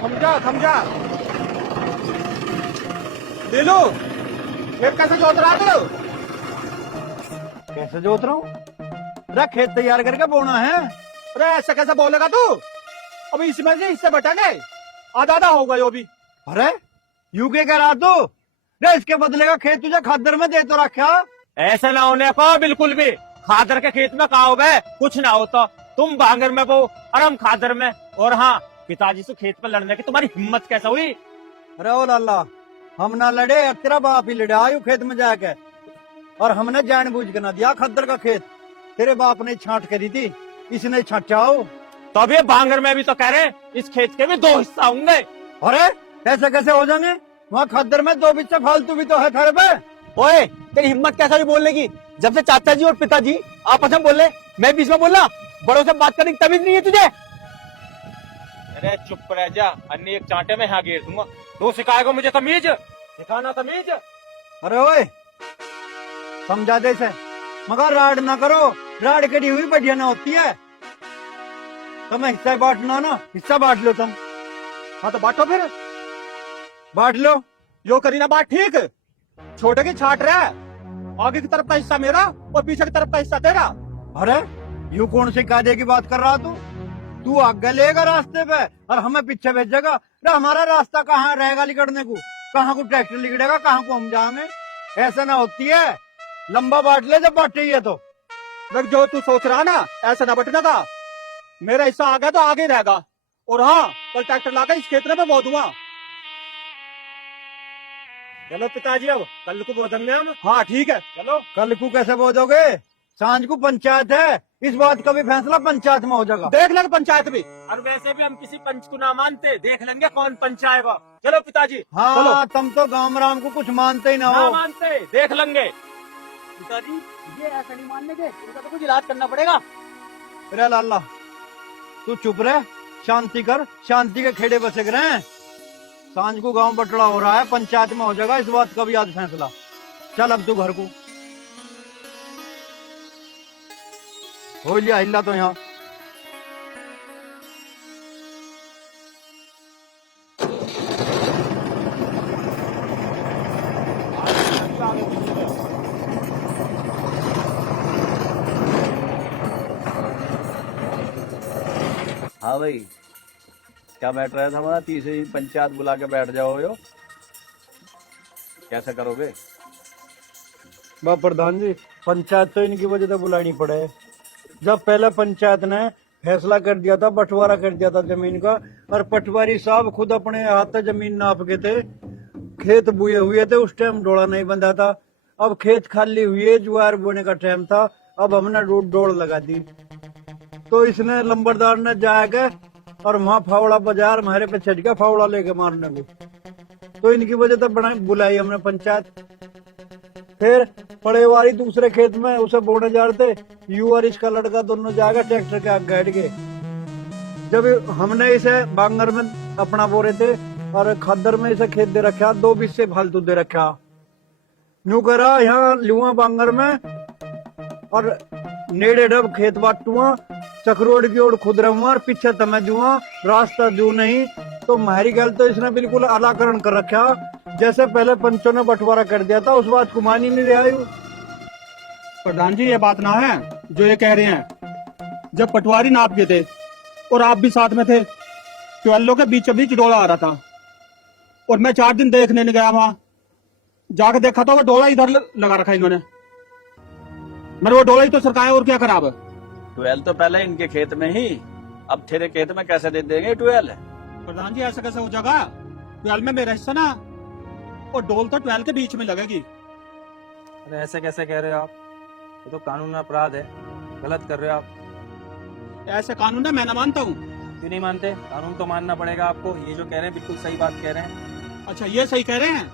समझा समझा। ले लो। खेत कैसे जोत रहा तू? कैसे जोत रहा हूँ? अरे खेत तैयार करके बोना है। अरे ऐसे कैसे बोलेगा तू? अभी इसमें से इससे बटा गए, आधा आधा होगा जो भी। अरे यू के कह रहा तू? अरे इसके बदले का खेत तुझे खादर में दे तो रखा। ऐसा ना होने को बिल्कुल भी। खादर के खेत में कहा हो गए कुछ ना होता। तुम बांगर में वो और हम खादर में। और हाँ, पिताजी से खेत पर लड़ने की तुम्हारी हिम्मत कैसे हुई? अरे ओ लाला, हम ना लड़े, तेरा बाप ही लड़े आयु खेत में जाके। और हमने जानबूझ के ना दिया खद्दर का खेत, तेरे बाप ने छांट करी थी, इसने छाटाओ। तो अब ये बांगर में भी तो कह रहे हैं इस खेत के भी 2 हिस्सा होंगे। अरे ऐसे कैसे हो जाएंगे? वहाँ खद्दर में 2 बिच्चा फालतू भी तो है थारे पे। ओए, तेरी हिम्मत कैसा भी बोलने की? जब से चाचा जी और पिताजी आपस में बोल रहे, मैं बीच में बोलना? बड़ों से बात करने की तमीज नहीं है तुझे? अरे चुप रह जा, अन्य एक चांटे में यहाँ गिर दूंगा। तू सिखाएगा मुझे तमीज? सिखाना तमीज। अरे ओए, समझा दे से, मगर राड ना करो, राड करी हुई बढ़िया ना होती है। तुम्हें हिस्सा बांटना ना, हिस्सा बांट लो तुम। हाँ तो बांटो फिर। बांट लो। यो करी ना बात ठीक। छोटे की छाट रहा है, आगे की तरफ का हिस्सा मेरा और पीछे की तरफ का हिस्सा तेरा। अरे यू कौन से कायदे की बात कर रहा तू आगे लेगा रास्ते पे और हमें पीछे भेजेगा। अरे हमारा रास्ता कहाँ रहेगा लिकड़ने को? कहाँ को ट्रैक्टर लिकड़ेगा, कहाँ को हम जाएंगे? ऐसा ना होती है, लंबा बांट ले जब बांटे ही है तो। देख जो तू सोच रहा ना, ऐसा ना बटने का। मेरा हिस्सा आ गया तो आगे ही रहेगा। और हाँ, कल ट्रैक्टर लाकर इस खेत में बो दूंगा। चलो पिताजी, अब कल को बोलेंगे हम। हाँ ठीक है। चलो। कल को कैसे बोझोगे? सांझ को पंचायत है, इस बात का भी फैसला पंचायत में हो जाएगा। देख लेंगे पंचायत भी। और वैसे भी हम किसी पंच को ना मानते, देख लेंगे कौन पंच आएगा। चलो पिताजी। हाँ चलो। तुम तो गांव राम को कुछ मानते ही ना ना हो। मानते, देख लेंगे। पिताजी, ये ऐसा नहीं मानने के, इनका तो कुछ इलाज करना पड़ेगा। अरे लाला, तू चुप रह, शांति कर, शांति के खेड़े बसे रहे हैं। सांझ को गांव बटड़ा हो रहा है, पंचायत में हो जाएगा इस बात का भी आज फैसला। चल अब तू घर को हो लिया हिला तो यहाँ। हाँ भाई, क्या बैठ रहा था हमारा? तीसरी पंचायत बुला के बैठ जाओ यो, कैसे करोगे? बाप प्रधान जी, पंचायत तो इनकी वजह से बुलानी पड़े। जब पहले पंचायत ने फैसला कर दिया था, बंटवारा कर दिया था जमीन का, और पटवारी साहब खुद अपने हाथ से जमीन नाप के थे, खेत बुए हुए थे, उस टाइम डोला नहीं बंधा था। अब खेत खाली हुए, ज्वार बोने का टाइम था, अब हमने डोड़ लगा दी। तो इसने लंबरदार ने जाके और वहाँ फावड़ा बाजार हमारे पे छट गया, फावड़ा लेके मारने को। तो इनकी वजह से बना बुलाई हमने पंचायत। फिर पड़ेवारी दूसरे खेत में उसे बोने जा रहे थे, यू और इसका लड़का दोनों जाकर ट्रैक्टर के आगे बैठ गए। जब हमने इसे बांगर में अपना बो रहे थे और खद्दर में इसे खेत दे रखा, 2 बिस्से फालतू दे रखा। न्यू करा यहाँ लुआ बांगर में और नेड़े डब खेत बाटुआ, चक्रोड की ओर खुद रहूंगा और पीछे तमे जुआ, रास्ता दू नहीं। तो मारी गल तो इसने बिल्कुल अलाकरण कर रखा, जैसे पहले पंचों ने बंटवारा कर दिया था, उस बात को मान ही नहीं रहा। प्रधान जी ये बात ना है जो ये कह रहे हैं। जब पटवारी नाप के थे और आप भी साथ में थे, ट्वेल्लो के बीचों बीच डोला आ रहा था, और मैं 4 दिन देखने नहीं गया वहां। जाके देखा तो वो डोला इधर लगा रखा इन्होंने। मैंने वो डोला ही तो सरकाया, और क्या करा अब? 12 तो पहले इनके खेत में ही, अब तेरे खेत में कैसे दे देंगे 12? प्रधान जी ऐसा कैसे हो जाएगा? 12 में मेरा हिस्सा ना, और डोल तो 12 के बीच में लगेगी। अरे ऐसे कैसे कह रहे हो आप? ये तो कानून अपराध है, गलत कर रहे हो आप। ऐसे कानून है, मैं ना मानता हूँ। क्यों नहीं मानते? कानून तो मानना पड़ेगा आपको। ये जो कह रहे हैं बिल्कुल सही बात कह रहे हैं। अच्छा ये सही कह रहे हैं,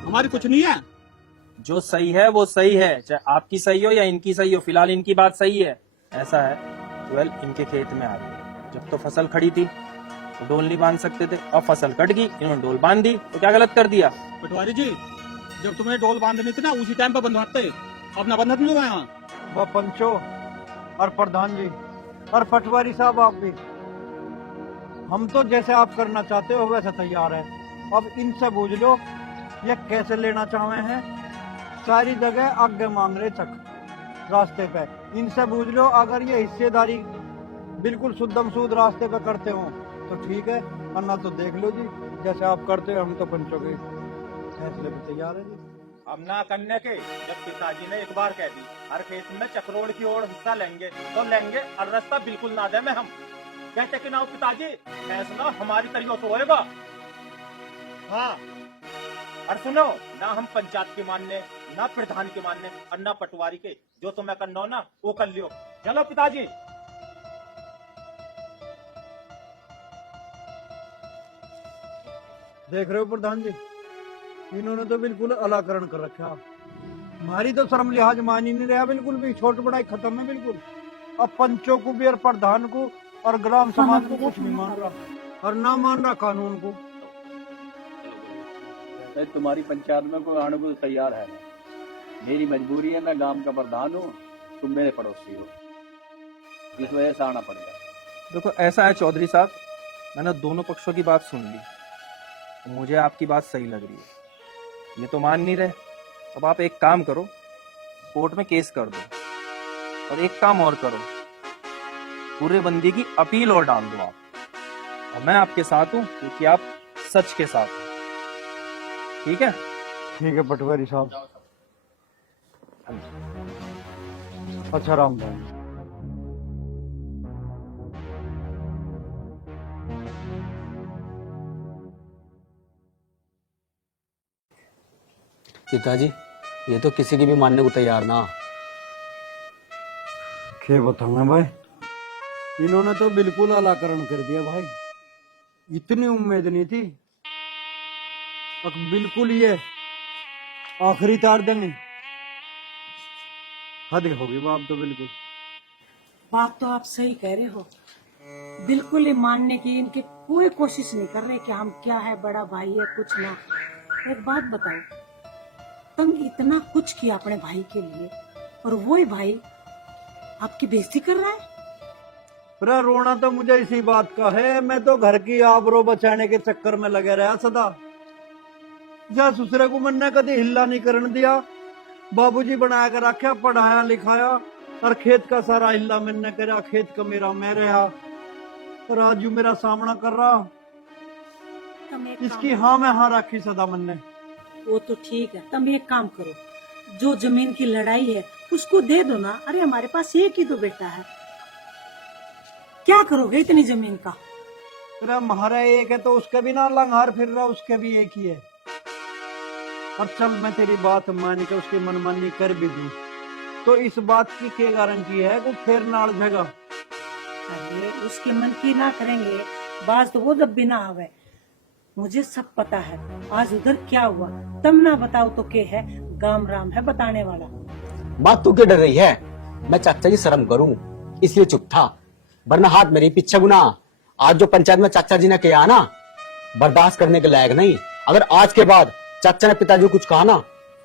हमारी कुछ नहीं है। जो सही है वो सही है, चाहे आपकी सही हो या इनकी सही हो। फिलहाल इनकी बात सही है। ऐसा है, 12 इनके खेत में आ गई। जब तो फसल खड़ी थी तो डोल नहीं बांध सकते थे, अब फसल कट गई, इन्होंने डोल बांध दी, तो क्या गलत कर दिया? पटवारी जी जब तुम्हें डोल बांधनी थी ना, उसी टाइम पर बंधवाते, अब ना बंधत नहीं हुआ यहाँ। वह पंचो और प्रधान जी और पटवारी साहब, आप भी हम तो जैसे आप करना चाहते हो वैसे तैयार है। अब इनसे पूछ लो ये कैसे लेना चाहे हैं। सारी जगह आगे मांग रहे चक रास्ते पे। इनसे पूछ लो अगर ये हिस्सेदारी बिल्कुल शुद्धम शुद्ध रास्ते पे करते हो तो ठीक है, वरना तो देख लो जी जैसे आप करते हो हम तो पंचों के फैसले पे तैयार है जी। हम ना करने के जब पिताजी ने एक बार कह दी हर खेत में चक्रोड़ की ओर हिस्सा लेंगे तो लेंगे, और रास्ता बिल्कुल ना दे में हम कहते कि ना पिताजी फैसला हमारी तरीके से होएगा। हाँ, और सुनो ना हम पंचायत के मानने, ना प्रधान के मानने और ना पटवारी के। जो तुम्हें करना हो ना वो कर लियो। चलो पिताजी। देख रहे हो प्रधान जी, इन्होंने तो बिल्कुल अलाकरण कर रखा। हमारी तो शर्म लिहाज मान ही नहीं रहा बिल्कुल भी। छोट बड़ाई खत्म है बिल्कुल। अब पंचों को भी और प्रधान को और ग्राम समाज को कुछ नहीं मान रहा और ना मान रहा कानून को। तो तुम्हारी पंचायत में कोई आने को तैयार है नहीं। मेरी मजबूरी है, मैं गांव का प्रधान हूँ, तुम मेरे पड़ोसी हो, इस वजह से आना पड़ेगा। देखो ऐसा है चौधरी साहब, मैंने दोनों पक्षों की बात सुन ली, तो मुझे आपकी बात सही लग रही है। ये तो मान नहीं रहे, अब आप एक काम करो, कोर्ट में केस कर दो, और एक काम और करो, पूरे बंदी की अपील और डाल दो आप। और मैं आपके साथ हूं क्योंकि आप सच के साथ हो। ठीक है? ठीक है पटवारी साहब। अच्छा राम भाई। पिताजी ये तो किसी की भी मानने को तैयार ना। क्या बताऊंगा भाई, इन्होंने तो बिल्कुल अलाकरण कर दिया भाई। इतनी उम्मीद नहीं थी। अब बिल्कुल ये आखिरी तार देंगे, हद होगी बाप तो बिल्कुल। बात तो आप सही कह रहे हो। बिल्कुल ही मानने की इनकी कोई कोशिश नहीं कर रहे कि हम क्या है, बड़ा भाई है, कुछ ना। एक बात बताओ, तुम इतना कुछ किया अपने भाई के लिए और वही भाई आपकी बेइज्जती कर रहा है। अरे रोना तो मुझे इसी बात का है। मैं तो घर की आबरू बचाने के चक्कर में लगे रहा सदा। जा ससुरे को मैंने कभी हिल्ला नहीं करने दिया। बाबूजी बनाया कर रखा, पढ़ाया लिखाया, और खेत का सारा हिल्ला मैंने करा। खेत का मेरा मैं रहा और आज जो मेरा सामना कर रहा, इसकी हाँ में हाँ रखी सदा मैंने। वो तो ठीक है, तुम एक काम करो, जो जमीन की लड़ाई है उसको दे दो ना। अरे हमारे पास एक ही तो बेटा है, क्या करोगे इतनी जमीन का? अरे हमारा एक है तो उसके भी ना लंघार फिर रहा, उसके भी एक ही है। और चल मैं तेरी बात मान के उसकी मनमानी कर भी दूं तो इस बात की क्या गारंटी है कि फिर नाल जगह। अरे उसके मन की ना करेंगे, बाज तो वो जब भी ना आवे। मुझे सब पता है आज उधर क्या हुआ, तुम ना बताओ तो क्या है, गाम राम है बताने वाला। बात तू क्यों डर रही है? मैं चाचा जी शर्म करूं इसलिए चुप था, वरना हाथ मेरे पीछे गुना। आज जो पंचायत में चाचा जी ने किया ना, बर्दाश्त करने के लायक नहीं। अगर आज के बाद चाचा ने पिताजी को कुछ कहा ना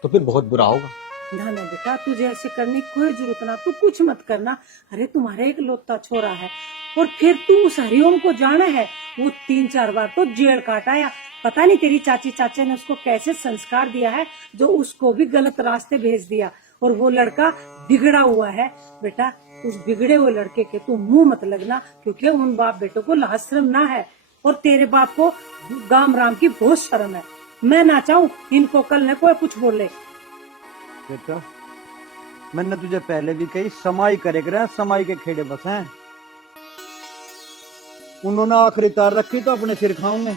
तो फिर बहुत बुरा होगा। ना ना बेटा, तुझे ऐसे करने की कोई जरूरत ना, तू कुछ मत करना। अरे तुम्हारे एक लौता छोरा है, और फिर तू उस हरिओम को जाना है, वो 3-4 बार तो जेल काटाया। पता नहीं तेरी चाची चाचा ने उसको कैसे संस्कार दिया है जो उसको भी गलत रास्ते भेज दिया। और वो लड़का बिगड़ा हुआ है। बेटा उस बिगड़े हुए लड़के के तू मुंह मत लगना, क्योंकि उन बाप बेटों को लाज शर्म ना है, और तेरे बाप को गाम राम की बहुत शर्म है। मैं ना चाहूं इनको कल न कोई कुछ बोले। बेटा मैंने तुझे पहले भी कही, समाई करे कर, समाई के खेड़े बस हैं। उन्होंने आखिरी तार रखी तो अपने सिर खाऊंगे।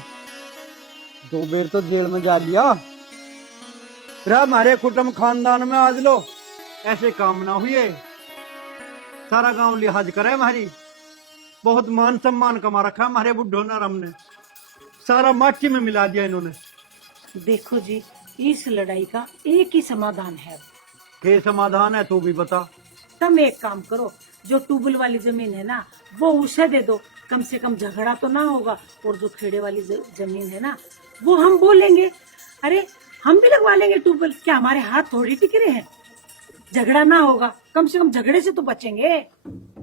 2 बेर तो जेल में जा लिया। हमारे कुटुंब खानदान में आज लो ऐसे काम ना हुए। सारा गांव लिहाज करे हमारी, बहुत मान सम्मान कमा रखा हमारे बुढ़ो नाराम ने। सारा माटी में मिला दिया इन्होंने। देखो जी, इस लड़ाई का एक ही समाधान है। के समाधान है तू भी बता। तुम एक काम करो, जो ट्यूबवेल वाली जमीन है ना वो उसे दे दो, कम से कम झगड़ा तो ना होगा। और जो खेड़े वाली जमीन है ना वो हम बोलेंगे, अरे हम भी लगवा लेंगे ट्यूबवेल। क्या हमारे हाथ थोड़ी टिक रहे हैं? झगड़ा ना होगा, कम से कम झगड़े से तो बचेंगे।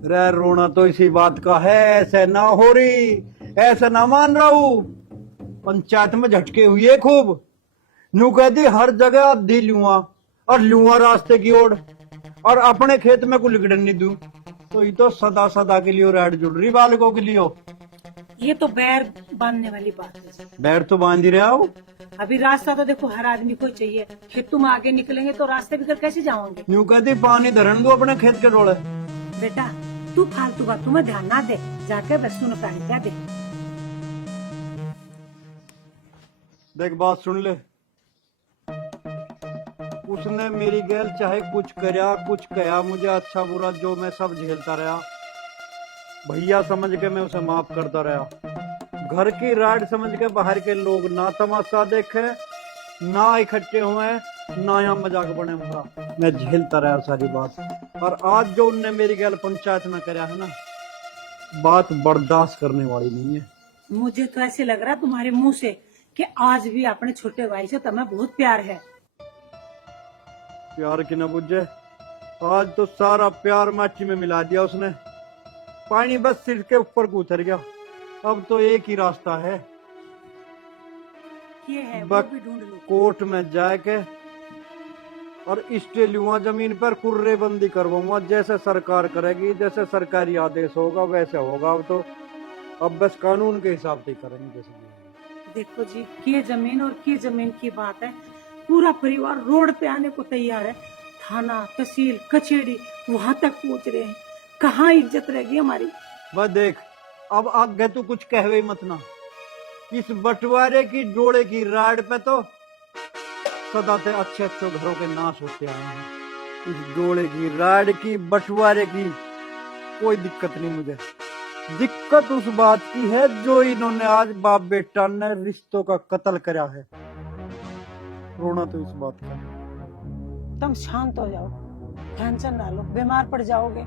रे रोना तो इसी बात का है, ऐसे ना हो रही। ऐसा ना मान रहा हूं। पंचायत में झटके हुए खूब, यूं कहती हर जगह आप दी लुआ और लुआ रास्ते की ओर, और अपने खेत में कोई लिगड़न नहीं दूं, तो ये तो सदा सदा के लिए रेड जुड़ रही बालकों के लिए। ये तो बैर बांधने वाली बात है। बैर तो बांध ही रहा हूं। अभी रास्ता तो देखो हर आदमी को चाहिए, फिर तुम आगे निकलेंगे तो रास्ते बिगड़ कैसे जाओगे? यूं कहती पानी धरन दो अपने खेत के डोले। बेटा तू फालतू बातों में ध्यान ना दे, जाके बस सुन पानी क्या दे। देख बात सुन ले, उसने मेरी गैल चाहे कुछ करया कुछ कया, मुझे अच्छा बुरा जो मैं सब झेलता रहा, भैया समझ के मैं उसे माफ करता रहा। घर की राड समझ के बाहर के लोग ना तमाशा देखे, ना इकट्ठे हुए, ना यहाँ मजाक बने हुआ, मैं झेलता रहा सारी बात। और आज जो उनने मेरी गैल पंचायत में कराया है ना, बात बर्दाश्त करने वाली नहीं है। मुझे तो ऐसे लग रहा तुम्हारे मुंह से कि आज भी अपने छोटे भाई से तुम्हें बहुत प्यार है। प्यार की न बुझे, आज तो सारा प्यार माटी में मिला दिया उसने। पानी बस सिर के ऊपर को उतर गया। अब तो एक ही रास्ता है, ये है वो बस भी ढूंढ लो। कोर्ट में जाके और स्टे लूंगा, जमीन पर कुर्रे बंदी करवाऊंगा, जैसे सरकार करेगी, जैसे सरकारी आदेश होगा वैसे होगा। अब बस कानून के हिसाब से ही करेंगे जैसे भी। देखो जी, ये जमीन और ये जमीन की बात है, पूरा परिवार रोड पे आने को तैयार है। थाना, तहसील, कचहरी वहां तक पहुंच रहे हैं, कहाँ इज्जत रहेगी हमारी? बस देख, अब आगे तो कुछ कहवे मत ना। इस बंटवारे की डोले की राड पे तो सदा से अच्छे अच्छे घरों के नाश होते आए हैं। इस डोले की राड की, बंटवारे की कोई दिक्कत नहीं मुझे। दिक्कत उस बात की है जो इन्होंने आज बाप बेटा ने रिश्तों का कत्ल करा है। रोना तो इस बात का। तुम शांत हो जाओ, टेंशन ना लो, बीमार पड़ जाओगे।